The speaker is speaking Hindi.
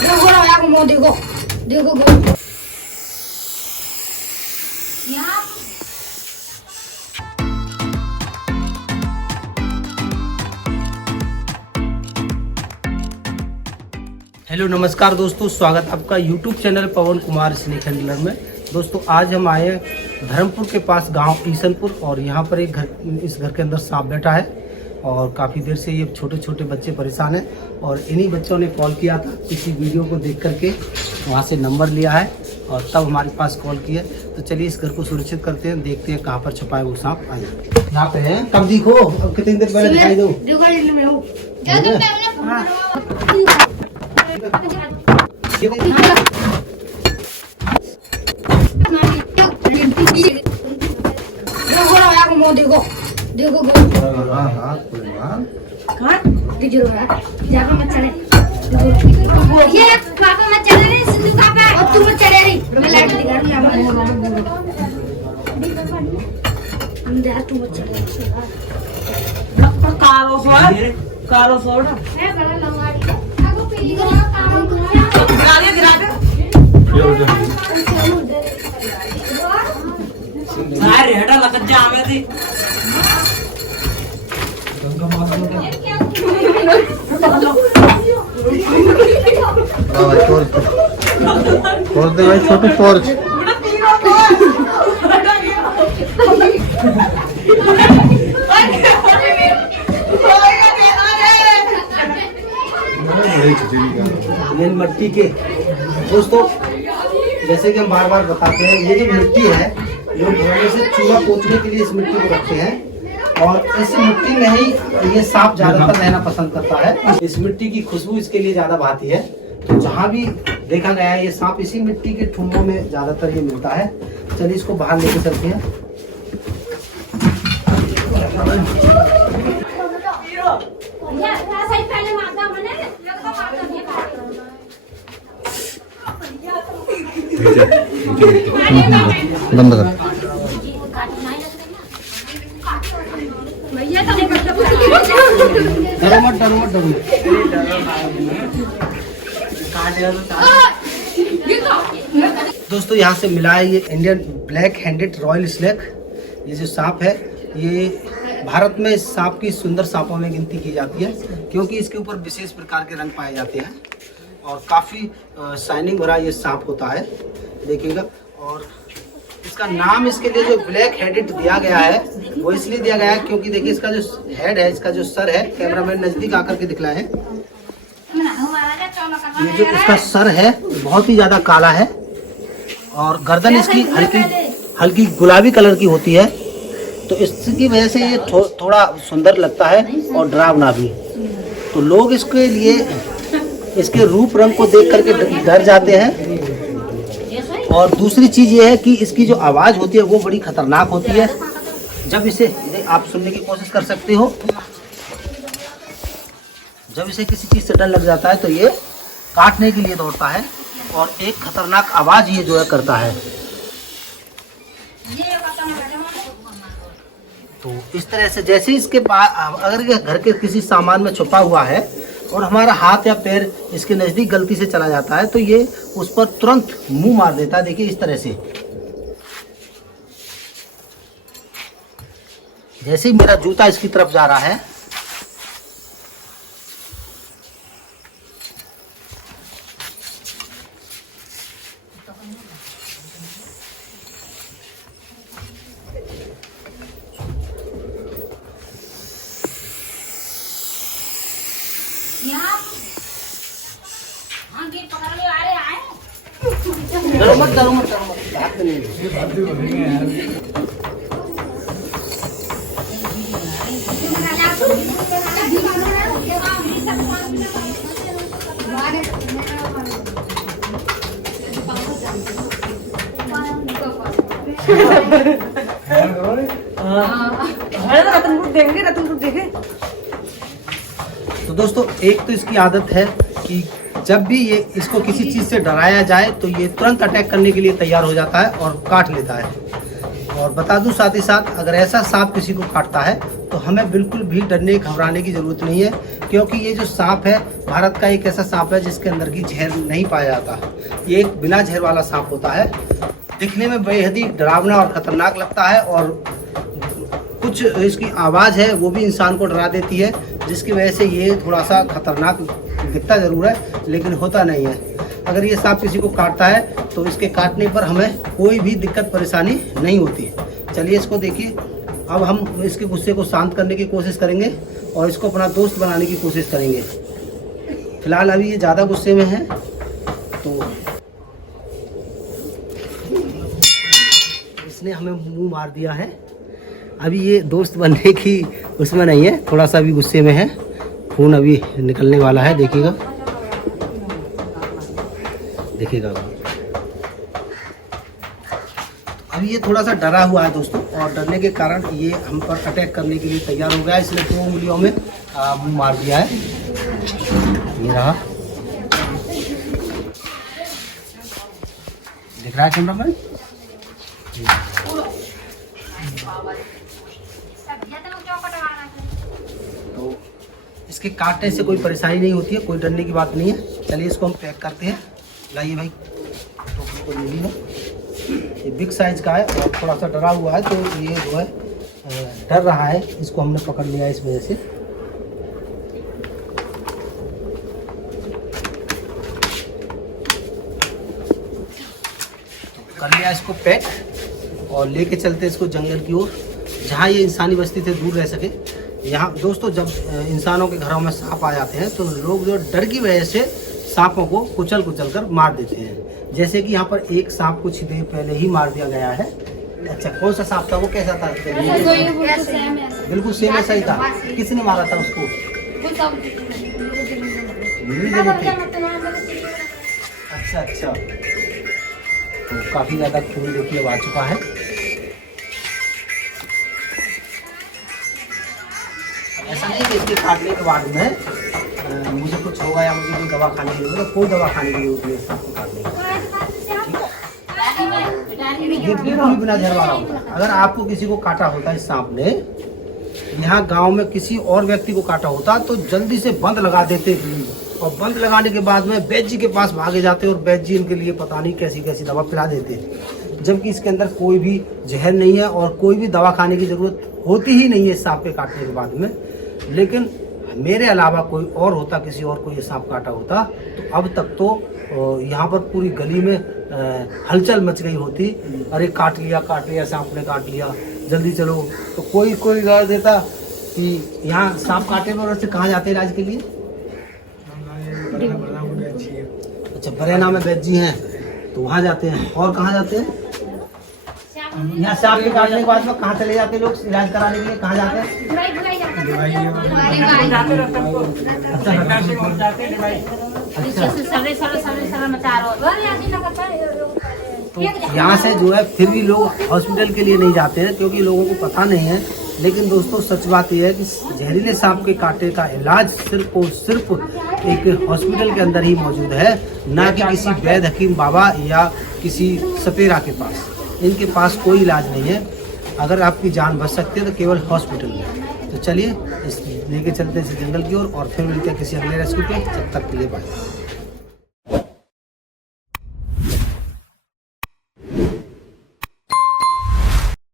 देखो देखो हेलो नमस्कार दोस्तों, स्वागत आपका YouTube चैनल पवन कुमार स्नेक हैंडलर में। दोस्तों आज हम आए धर्मपुर के पास गांव ईसनपुर और यहाँ पर एक घर, इस घर के अंदर सांप बैठा है और काफ़ी देर से ये छोटे छोटे बच्चे परेशान हैं और इन्हीं बच्चों ने कॉल किया था। इसी वीडियो को देख करके वहाँ से नंबर लिया है और तब हमारे पास कॉल किया। तो चलिए इस घर को सुरक्षित करते हैं, देखते हैं कहाँ पर छुपा है वो सांप। आ जाए यहाँ पे है, कब दिखो, अब कितनी देर पहले दिखाई दो। देखो देखो जाकर मत चले ये पापा मत चले रे सिंधु पापा और तू मत चले रे मैं लाइट दिखा रही हूं अंदर तू मत चले कारो सोड़ है बड़ा लंगाड़ी आगो पीली का काम गिरा दे सारे हेडा लगत जा आवे थी टॉर्च दे भाई, छोटू टॉर्च। ये मिट्टी के दोस्तों, जैसे कि हम बार बार बताते हैं, ये जो मिट्टी है लोग घरों से चूहा पोंछने के लिए इस मिट्टी को रखते हैं और इस मिट्टी में ही ये सांप ज्यादातर रहना पसंद करता है। इस मिट्टी की खुशबू इसके लिए ज्यादा भाती है। तो जहाँ भी देखा गया है ये सांप इसी मिट्टी के ठुमों में ज्यादातर ये मिलता है। चलिए इसको बाहर लेके चलते हैं। बंद कर डरो मत। दोस्तों यहाँ से मिला है ये Indian black handed royal snake. ये जो सांप है ये भारत में इस सांप की सुंदर सांपों में गिनती की जाती है क्योंकि इसके ऊपर विशेष प्रकार के रंग पाए जाते हैं और काफ़ी शाइनिंग भरा ये सांप होता है, देखिएगा। और इसका नाम इसके लिए जो ब्लैक हेडेड दिया गया है वो इसलिए दिया गया है क्योंकि देखिए इसका जो हेड है, इसका जो सर है, कैमरामैन नजदीक आकर के दिखला है, ये जो इसका सर है बहुत ही ज्यादा काला है और गर्दन इसकी हल्की गुलाबी कलर की होती है। तो इसकी वजह से ये थोड़ा सुंदर लगता है और डरावना भी। तो लोग इसके लिए इसके रूप रंग को देख करके डर जाते हैं। और दूसरी चीज ये है कि इसकी जो आवाज होती है वो बड़ी खतरनाक होती है। जब इसे आप सुनने की कोशिश कर सकते हो, जब इसे किसी चीज से डर लग जाता है तो ये काटने के लिए दौड़ता है और एक खतरनाक आवाज ये जो है करता है। तो इस तरह से जैसे इसके पास अगर ये घर के किसी सामान में छुपा हुआ है और हमारा हाथ या पैर इसके नजदीक गलती से चला जाता है तो ये उस पर तुरंत मुंह मार देता है। देखिए इस तरह से, जैसे ही मेरा जूता इसकी तरफ जा रहा है डरो मत। रतनपुर देंगे। तो दोस्तों एक तो इसकी आदत है कि जब भी ये इसको किसी चीज से डराया जाए तो ये तुरंत अटैक करने के लिए तैयार हो जाता है और काट लेता है। और बता दूं साथ ही साथ, अगर ऐसा सांप किसी को काटता है तो हमें बिल्कुल भी डरने घबराने की ज़रूरत नहीं है, क्योंकि ये जो सांप है भारत का एक ऐसा सांप है जिसके अंदर की जहर नहीं पाया जाता। ये एक बिना जहर वाला सांप होता है, दिखने में बेहद ही डरावना और ख़तरनाक लगता है, और कुछ इसकी आवाज़ है वो भी इंसान को डरा देती है, जिसकी वजह से ये थोड़ा सा खतरनाक दिखता ज़रूर है लेकिन होता नहीं है। अगर ये सांप किसी को काटता है तो इसके काटने पर हमें कोई भी दिक्कत परेशानी नहीं होती। चलिए इसको देखिए। अब हम इसके गुस्से को शांत करने की कोशिश करेंगे और इसको अपना दोस्त बनाने की कोशिश करेंगे। फिलहाल अभी ये ज़्यादा गुस्से में है, तो इसने हमें मुंह मार दिया है। अभी ये दोस्त बनने की उसमें नहीं है, थोड़ा सा अभी गुस्से में है, खून अभी निकलने वाला है, देखिएगा देखिएगा। अभी ये थोड़ा सा डरा हुआ है दोस्तों, और डरने के कारण ये हम पर अटैक करने के लिए तैयार हो गया है। इसने 2 उंगलियों में मुंह मार दिया है। ये रहा, दिख रहा है कैमरा मैन? तो इसके काटने से कोई परेशानी नहीं होती है, कोई डरने की बात नहीं है। चलिए इसको हम पैक करते हैं। लाइए भाई, टोकरी को ले लीजिए। ये बिग साइज का है और थोड़ा सा डरा हुआ है, तो ये जो है डर रहा है, इसको हमने पकड़ लिया इस वजह से। कर लिया इसको पैक और लेके चलते इसको जंगल की ओर, जहाँ ये इंसानी बस्ती से दूर रह सके। यहाँ दोस्तों जब इंसानों के घरों में सांप आ जाते हैं तो लोग जो डर की वजह से सांपों को कुचल कर मार देते हैं। जैसे कि यहाँ पर एक सांप कुछ देर पहले ही मार दिया गया है। अच्छा, कौन सा सांप था वो, कैसा था? बिल्कुल सेम ऐसा ही था। किसने मारा था उसको? अच्छा, तो काफी ज्यादा खून देखिए आ चुका है। ऐसा नहीं कि इसके काटने के बाद में मुझे कुछ होगा या मुझे कोई दवा खाने की जरूरत, कोई दवा खाने की जरूरत नहीं है सांप को काटने की। ये बिल्कुल बिना जहर वाला होता है। अगर आपको किसी को काटा होता है इस सांप ने, यहाँ गांव में किसी और व्यक्ति को काटा होता तो जल्दी से बंद लगा देते, और बंद लगाने के बाद में वैद्य जी के पास भागे जाते और वैद्य जी इनके लिए पता नहीं कैसी कैसी दवा पिला देते, जबकि इसके अंदर कोई भी जहर नहीं है और कोई भी दवा खाने की जरूरत होती ही नहीं है इस सांप के काटने के बाद में। लेकिन मेरे अलावा कोई और होता, किसी और को ये सांप काटा होता तो अब तक तो यहाँ पर पूरी गली में हलचल मच गई होती। अरे काट लिया सांप ने काट लिया, जल्दी चलो। तो कोई गाड़ देता कि यहाँ सांप काटे में, और से कहाँ जाते इलाज के लिए? अच्छा, बरेना में वैद्य जी हैं तो वहाँ जाते हैं। और कहाँ जाते हैं? यहाँ सांप के काटने के बाद में कहाँ चले जाते हैं लोग इलाज कराने के लिए? कहाँ जाते हैं? तो यहाँ से जो है फिर भी लोग हॉस्पिटल के लिए नहीं जाते हैं, क्योंकि लोगों को पता नहीं है। लेकिन दोस्तों सच बात यह है कि जहरीले सांप के कांटे का इलाज सिर्फ और सिर्फ एक हॉस्पिटल के अंदर ही मौजूद है, ना कि किसी वैद्य हकीम बाबा या किसी सपेरा के पास। इनके पास कोई इलाज नहीं है। अगर आपकी जान बच सकती है तो केवल हॉस्पिटल में। तो चलिए लेके चलते हैं जंगल की ओर और फिर मिलते हैं किसी अगले रेस्क्यू पे। तब तक के लिए बाय।